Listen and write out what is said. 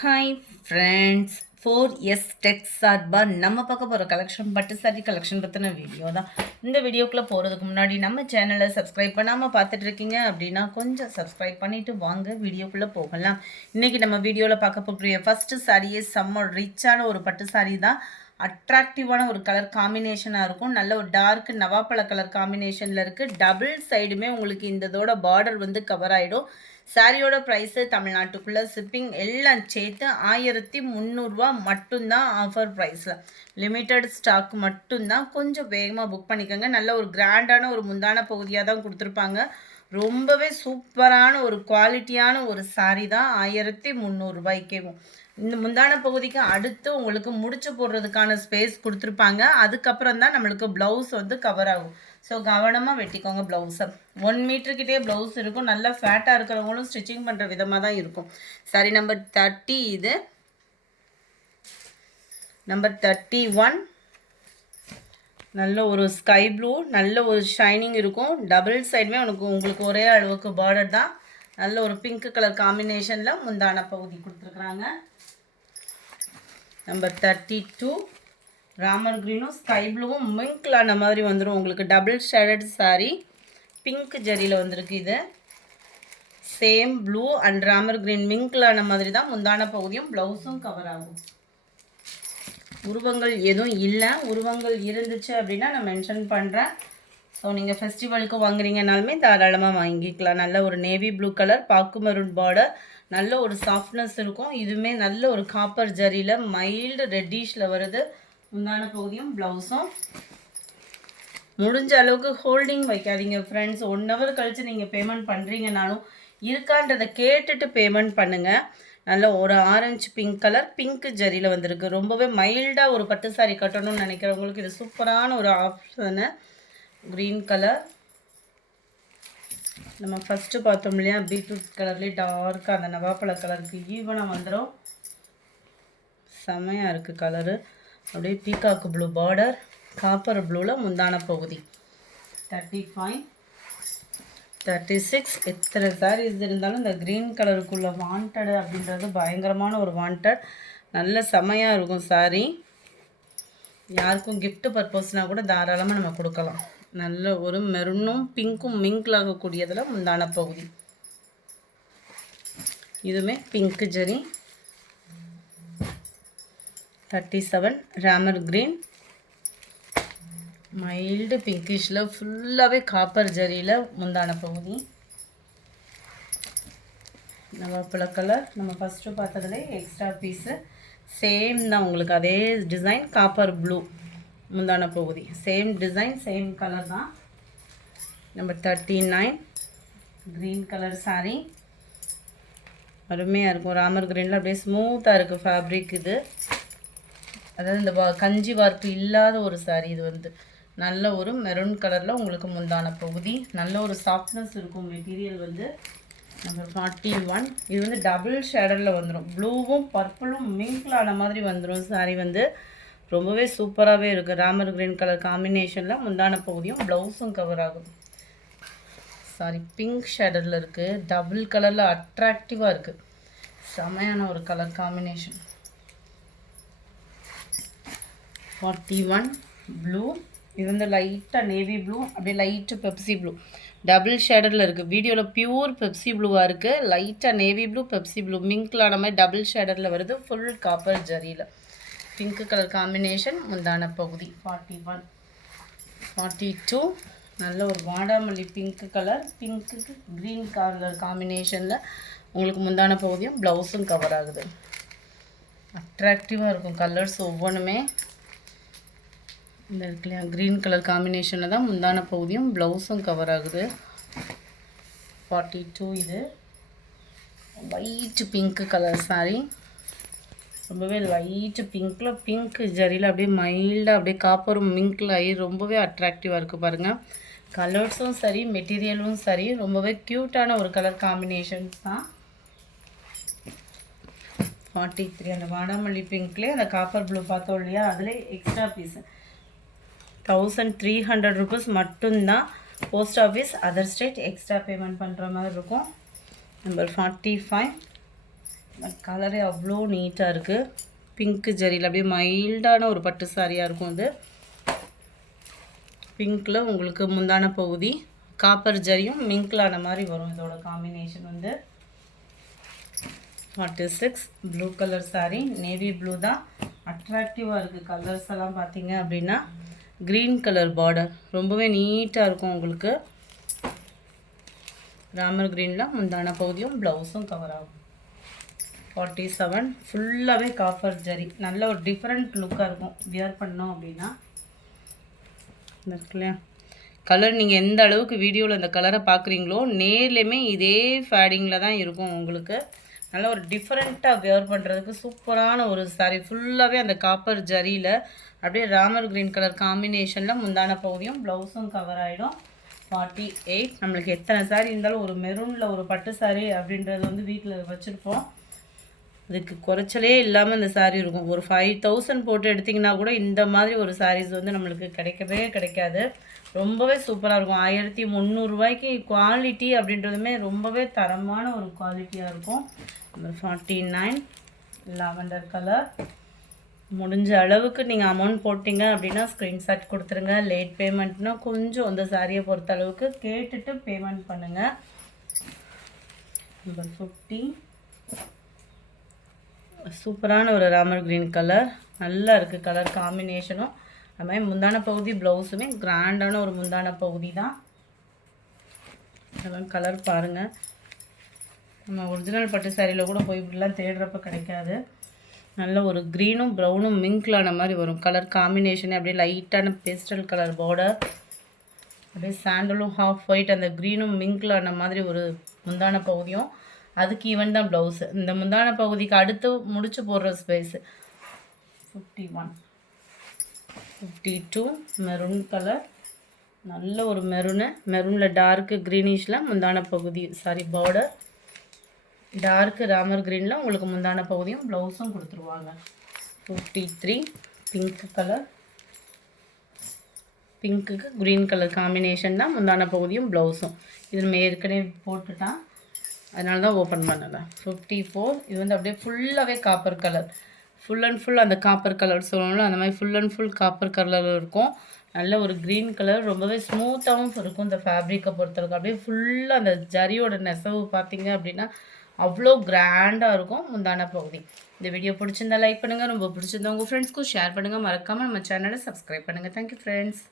Hi friends, 4S tech சார்பாக நம்ம பார்க்க போகிற கலெக்ஷன் பட்டு சாரி கலெக்ஷன் பற்றின வீடியோ தான். இந்த வீடியோக்குள்ளே போகிறதுக்கு முன்னாடி நம்ம சேனலை சப்ஸ்கிரைப் பண்ணாமல் பார்த்துட்ருக்கீங்க அப்படின்னா கொஞ்சம் சப்ஸ்கிரைப் பண்ணிவிட்டு வாங்க வீடியோக்குள்ளே போகலாம். இன்றைக்கி நம்ம வீடியோவில் பார்க்க போகிற ஃபஸ்ட்டு சாரியே செம்ம ரிச்சான ஒரு பட்டு சாரி தான். அட்ராக்டிவான ஒரு கலர் காம்பினேஷனாக இருக்கும். நல்ல ஒரு டார்க் நவாப்பழ கலர் காம்பினேஷனில் இருக்குது. டபுள் சைடுமே உங்களுக்கு இதோட பார்டர் வந்து கவர் ஆகிடும். சாரியோட ப்ரைஸு தமிழ்நாட்டுக்குள்ளே ஷிப்பிங் எல்லாம் சேர்த்து 1300 மட்டும்தான். ஆஃபர் ப்ரைஸில் லிமிட்டட் ஸ்டாக் மட்டும்தான். கொஞ்சம் வேகமாக புக் பண்ணிக்கோங்க. நல்ல ஒரு கிராண்டான ஒரு முந்தான பகுதியாக தான் கொடுத்துருப்பாங்க. ரொம்பவே சூப்பரான ஒரு குவாலிட்டியான ஒரு சாரி தான். 1300 இந்த முந்தான பகுதிக்கு அடுத்து உங்களுக்கு முடிச்சு போடுறதுக்கான ஸ்பேஸ் கொடுத்துருப்பாங்க. அதுக்கப்புறம் தான் நம்மளுக்கு ப்ளவுஸ் வந்து கவர் ஆகும். ஸோ கவனமாக வெட்டிக்கோங்க ப்ளவுஸை. 1 மீட்டருக்கிட்டே ப்ளவுஸ் இருக்கும். நல்லா ஃபேட்டாக இருக்கிறவங்களும் ஸ்டிச்சிங் பண்ணுற விதமாக தான் இருக்கும். Sorry number 30. இது நம்பர் 31. நல்ல ஒரு ஸ்கை ப்ளூ, நல்ல ஒரு ஷைனிங் இருக்கும். டபுள் சைடுமே உங்களுக்கு ஒரே அளவுக்கு பார்டர் தான். நல்ல ஒரு பிங்க் கலர் காம்பினேஷனில் முந்தான பகுதி கொடுத்துருக்குறாங்க. நம்பர் 32. ராமர் க்ரீனும் ஸ்கை ப்ளூவும் மிங்க்லான மாதிரி வந்துடும். உங்களுக்கு டபுள் ஷேடட் சாரி, பிங்க் ஜரியில் வந்திருக்கு. இது same blue and Ramar green மிங்க்லான மாதிரி தான் முந்தான பகுதியும் ப்ளவுஸும் கவர் ஆகும். உருவங்கள் எதுவும் இல்லை. உருவங்கள் இருந்துச்சு அப்படின்னா நான் மென்ஷன் பண்ணுறேன். ஸோ நீங்கள் ஃபெஸ்டிவலுக்கு வாங்குறீங்கனாலுமே தாராளமாக வாங்கிக்கலாம். நல்ல ஒரு நேவி ப்ளூ கலர், பாக்கு மரூன் பார்டர், நல்ல ஒரு சாஃப்ட்னஸ் இருக்கும். இதுவுமே நல்ல ஒரு காப்பர் ஜரியில் மைல்டு ரெட்டிஷில் வருது. முந்தான பகுதியும் ப்ளவுஸும். முடிஞ்ச அளவுக்கு ஹோல்டிங் வைக்காதீங்க ஃப்ரெண்ட்ஸ். 1 ஹவர் கழித்து நீங்கள் பேமெண்ட் பண்ணுறீங்கனாலும் இருக்கான்றதை கேட்டுட்டு பேமெண்ட் பண்ணுங்கள். நல்ல ஒரு ஆரஞ்சு பிங்க் கலர், பிங்க் ஜரியில் வந்திருக்கு. ரொம்பவே மைல்டாக ஒரு பட்டு சாரி கட்டணும்னு நினைக்கிறவங்களுக்கு இது சூப்பரான ஒரு ஆப்ஷனு. க்ரீன் கலர் நம்ம ஃபஸ்ட்டு பார்த்தோம் இல்லையா, பீட்ரூட் கலர்லேயே டார்க்காக அந்த நவாப்பழ கலருக்கு ஈவனாக வந்துடும். செமையாக இருக்குது கலரு. அப்படியே பீகாக்கு ப்ளூ பார்டர், காப்பர் ப்ளூவில் முந்தான பகுதி. 35, 36. எத்தனை சாரீஸ் இருந்தாலும் இந்த க்ரீன் கலருக்குள்ள வாண்டடு அப்படின்றது பயங்கரமான ஒரு வாண்டட். நல்ல செமையாக இருக்கும் சாரீ. யாருக்கும் கிஃப்ட் பர்பஸ்னால் கூட தாராளமாக நம்ம கொடுக்கலாம். நல்ல ஒரு மெரூனும் பிங்க்கும் மிங்க்லாகக்கூடியதில் முந்தான பகுதி. இதுவுமே pink zari. 37. Ramar green, mild பிங்கிஷில் ஃபுல்லாகவே காப்பர் ஜரியில் முந்தான பகுதி. நவாப்பழ கலர் நம்ம ஃபஸ்ட்டு பார்த்ததுலே எக்ஸ்ட்ரா பீஸு சேம் தான். உங்களுக்கு அதே டிசைன், காப்பர் ப்ளூ முந்தான பகுதி. சேம் டிசைன், சேம் கலர் தான். நம்பர் 39. க்ரீன் கலர் சாரீ அருமையாக இருக்கும். ராமர் க்ரீனில் அப்படியே ஸ்மூத்தாக இருக்குது ஃபேப்ரிக். இது அதாவது இந்த கஞ்சி வார்ப்பு இல்லாத ஒரு சாரீ. இது வந்து நல்ல ஒரு மெரூன் கலரில் உங்களுக்கு முந்தான பகுதி. நல்ல ஒரு சாஃப்ட்னஸ் இருக்கும் மெட்டீரியல் வந்து. நம்பர் 41. இது வந்து டபுள் ஷேடரில் வந்துடும். ப்ளூவும் பர்பிளும் மிங்க்லான மாதிரி வந்துடும் சாரீ. வந்து ரொம்பவே சூப்பராகவே இருக்குது. ராமர் க்ரீன் கலர் காம்பினேஷனில் முந்தான பகுதியும் ப்ளவுஸும் கவர் ஆகும். சாரி, பிங்க் ஷேடரில் இருக்குது. டபுள் கலரில் அட்ராக்டிவாக இருக்குது. செமையான ஒரு கலர் காம்பினேஷன். 41. ப்ளூ. இது வந்து லைட்டாக நேவி ப்ளூ, அப்படியே லைட்டு பெப்சி ப்ளூ, டபுள் ஷேடரில் இருக்குது. வீடியோவில் பியூர் பெப்சி ப்ளூவாக இருக்குது. லைட்டாக நேவி ப்ளூ, பெப்சி ப்ளூ மிங்க்லான மாதிரி டபுள் ஷேடரில் வருது. ஃபுல் காப்பர் ஜரியில் பிங்க் கலர் காம்பினேஷன் முந்தான பகுதி. 41. 42. நல்ல ஒரு வாடாமல்லி பிங்க் கலர், பிங்க்குக்கு க்ரீன் கலர் காம்பினேஷனில் உங்களுக்கு முந்தான பகுதியும் ப்ளவுஸும் கவர் ஆகுது. அட்ராக்டிவாக இருக்கும் கலர்ஸ் ஒவ்வொன்றுமே. இந்த இருக்குல்லையா, க்ரீன் கலர் காம்பினேஷனில் தான் முந்தான பகுதியும் ப்ளவுஸும் கவர் ஆகுது. 42. இது லைட்டு பிங்க் கலர் சாரீ. ரொம்பவே லைட்டு பிங்க்கில் பிங்க் ஜரியில் அப்படியே மைல்டாக அப்படியே காப்பரும் மிங்க்கில் ஆகி ரொம்பவே அட்ராக்டிவாக இருக்குது பாருங்கள். கலர்ஸும் சரி, மெட்டீரியலும் சரி, ரொம்பவே க்யூட்டான ஒரு கலர் காம்பினேஷன்ஸ் தான். 43. அந்த வாடாமல்லி பிங்க்லேயே அந்த காப்பர் ப்ளூ பார்த்தோம் இல்லையா, அதில் எக்ஸ்ட்ரா பீஸு 1300 rupees மட்டும்தான். Post office other state extra payment பண்ணுற மாதிரி இருக்கும். நம்பர் 45. கலரே அவ்வளோ நீட்டாக இருக்குது. பிங்க்கு ஜரியில் அப்படியே மைல்டான ஒரு பட்டு சாரியாக இருக்கும் இது. பிங்க்கில் உங்களுக்கு முந்தான பகுதி காப்பர் ஜரியும் மிங்க்லான மாதிரி வரும். இதோட காம்பினேஷன் வந்து 46 blue colour sari. Navy blue தான், அட்ராக்டிவாக இருக்குது. கலர்ஸ் எல்லாம் பார்த்தீங்க அப்படின்னா க்ரீன் கலர் பார்டர் ரொம்பவே நீட்டாக இருக்கும் உங்களுக்கு. ராமர் க்ரீனில் முந்தான பகுதியும் ப்ளவுஸும் கவர் ஆகும். 47 ஃபுல்லாகவே காப்பர் ஜரி, நல்ல ஒரு டிஃப்ரெண்ட் லுக்காக இருக்கும் வியர் பண்ணோம் அப்படின்னா. இல்லையா கலர் நீங்கள் எந்த அளவுக்கு வீடியோவில் இந்த கலரை பார்க்குறீங்களோ நேர்லேயுமே இதே ஃபேடிங்கில் தான் இருக்கும் உங்களுக்கு. நல்ல ஒரு டிஃப்ரெண்ட்டாக வியர் பண்ணுறதுக்கு சூப்பரான ஒரு சாரீ. ஃபுல்லாகவே அந்த காப்பர் ஜரியில் அப்படியே ராமர் க்ரீன் கலர் காம்பினேஷனில் முந்தான பகுதியும் ப்ளவுஸும் கவர் ஆகிடும். 48 நம்மளுக்கு எத்தனை சாரீ இருந்தாலும் ஒரு மெரூனில் ஒரு பட்டு சாரீ அப்படின்றது வந்து வீட்டில் வச்சுருப்போம். அதுக்கு குறைச்சலே இல்லாமல் இந்த சாரீ இருக்கும். ஒரு 5000 போட்டு எடுத்திங்கன்னா கூட இந்த மாதிரி ஒரு சாரீஸ் வந்து நம்மளுக்கு கிடைக்கவே கிடைக்காது. ரொம்பவே சூப்பராக இருக்கும். 1300 ரூபாய்க்கு குவாலிட்டி அப்படின்றதுமே ரொம்பவே தரமான ஒரு குவாலிட்டியாக இருக்கும். Number 49 lavender colour. முடிஞ்ச அளவுக்கு நீங்கள் அமௌண்ட் போட்டிங்க அப்படின்னா ஸ்க்ரீன்ஷாட் கொடுத்துருங்க. லேட் பேமெண்ட்னா கொஞ்சம் அந்த சாரியை பொறுத்த அளவுக்கு கேட்டுட்டு பேமெண்ட் பண்ணுங்கள். நம்பர் 50 சூப்பரான ஒரு ராமர் க்ரீன் கலர், நல்லா இருக்குது கலர் காம்பினேஷனும். அது மாதிரி முந்தான பகுதி ப்ளவுஸுமே கிராண்டான ஒரு முந்தான பகுதி தான். அதெல்லாம் கலர் பாருங்கள். நம்ம ஒரிஜினல் பட்டு சாரியில் கூட போய் இப்படிலாம் தேடுறப்ப கிடைக்காது. நல்ல ஒரு க்ரீனும் ப்ரௌனும் மிங்க்லான மாதிரி வரும். கலர் காம்பினேஷனே அப்படியே லைட்டான பேஸ்டல் கலர் பார்டர், அப்படியே சாண்டலும் ஹாஃப் ஒயிட், அந்த க்ரீனும் மிங்க்லான மாதிரி ஒரு முந்தான பகுதியும் அதுக்கு ஈவன் தான் ப்ளவுஸு. இந்த முந்தான பகுதிக்கு அடுத்து முடிச்சு போடுற ஸ்பேஸு. 51 52 மெரூன் கலர், நல்ல ஒரு மெரூனில் டார்க்கு க்ரீனிஷில் முந்தான பகுதி சாரி பார்டர், டார்க்கு ராமர் க்ரீனில் உங்களுக்கு முந்தான பகுதியும் ப்ளவுஸும் கொடுத்துருவாங்க. 53 பிங்க் கலர், பிங்க்குக்கு க்ரீன் கலர் காம்பினேஷன் தான் முந்தான பகுதியும் ப்ளவுஸும். இது நம்ம ஏற்கனவே போட்டுட்டான், அதனால தான் ஓப்பன் பண்ணலை. 54 இது வந்து அப்படியே ஃபுல்லாகவே copper colour, full and full அந்த காப்பர் கலர் சொல்லணும்ல அந்த மாதிரி full and full copper colour இருக்கும். நல்ல ஒரு க்ரீன் கலர், ரொம்பவே ஸ்மூத்தாகவும் இருக்கும் இந்த ஃபேப்ரிக்கை பொறுத்தளவுக்கு. அப்படியே ஃபுல்லாக அந்த ஜரியோட நெசவு பார்த்தீங்க அப்படின்னா அவ்வளோ கிராண்டாக இருக்கும் முந்தான பகுதி. இந்த வீடியோ பிடிச்சிருந்தா லைக் பண்ணுங்கள், ரொம்ப பிடிச்சிருந்தா உங்கள் ஃப்ரெண்ட்ஸ்க்கும் ஷேர் பண்ணுங்கள். மறக்காமல் நம்ம சேனலை சப்ஸ்கிரைப் பண்ணுங்கள். Thank you friends.